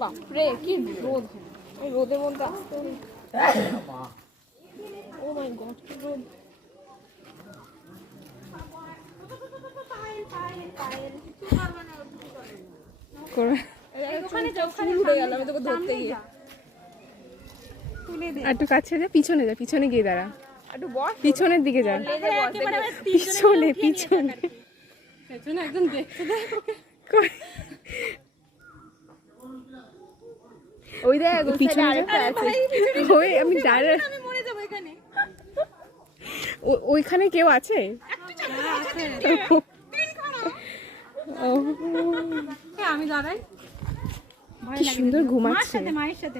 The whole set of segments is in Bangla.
বাপরে কি রোদ, এই রোদের মধ্যে আসতে ও মাই গড কি রোদ। একটু কাছে যা, পিছনে যা, পিছনে গিয়ে দাঁড়া, পিছনের দিকে যা, পিছনে পিছনে পেছনে একদম দেখতে দেয়। ওই দেখ পিছনে ওই আমি দাঁড়া, ওইখানে কেউ আছে? আমি দাঁড়াই, কি সুন্দর ঘুমাচ্ছে। মায়ের সাথে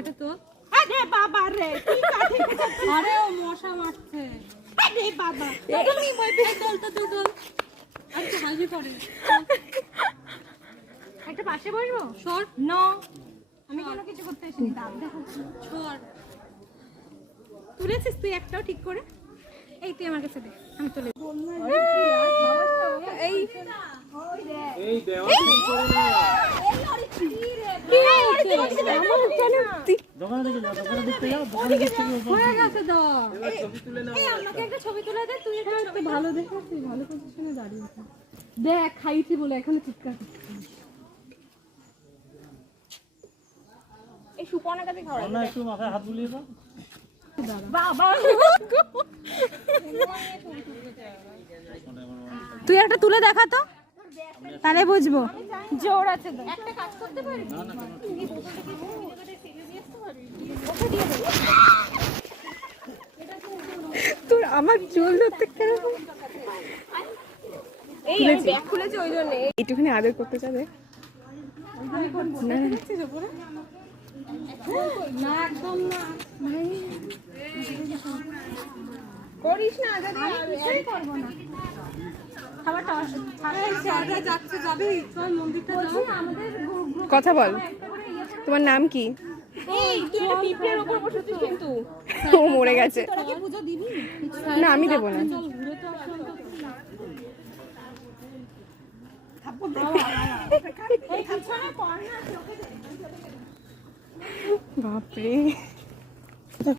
এটা তো আরে বাবা রে আরে ও মশা মারছে, আরে বাবা তুমি মই পেয়ে দল আচ্ছা হাসি পড়ে একটা পাশে বসবো। সর নো, আমি কোনো কিছু করতে আসিনি। দাঁত দেখো, সর। তুলেছিস তুই একটাও ঠিক করে? এই তুই আমার কাছে দে, আমি তুলে এই এই দেওয়া ঠিক করে না। দোকানে দেখে যাও, দোকানে দেখতে যাও, দোকানে দেখতে যাও, হয়ে গেছে দাও। এবার ছবি তুলে নাও। এই আমাকে একটা ছবি তুলে দে, তুই একটা ছবি ভালো দেখাচ্ছিস, ভালো পজিশনে দাঁড়িয়ে আছিস। দেখ খাইছি বলে এখনো চিৎকার করছিস। এই সুপর্ণা কাছে খাওয়া না, একটু মাথায় হাত বুলিয়ে দাও। বাবা তুই একটা তুলে দেখা তো, তাহলে বুঝবো জোর আছে। একটা কাজ করতে পারি, তোর আমার চুল ধরতে কেরকম? এই আমি ব্যাগ খুলেছি ওই জন্য। একটুখানি আদর করতে যাবে না? না একদম না ভাই, করিস না, যদি কিছুই করব না। খাবারটা ছাড়া যাচ্ছে, যাবে চল মন্দিরটা যাও। আমাদের কথা বল, তোমার নাম কি? এই তুই একটা পিঁপড়ের উপর বসেছিস কিন্তু। ও মরে গেছে। তোরা কি পূজা দিবি? না আমি দেবো না। চল ঘুরে তো আসলাম তো। থাপ্পড় দাও। এই খাচ্ছ না, পড় না, চোখে দে। বাপরে।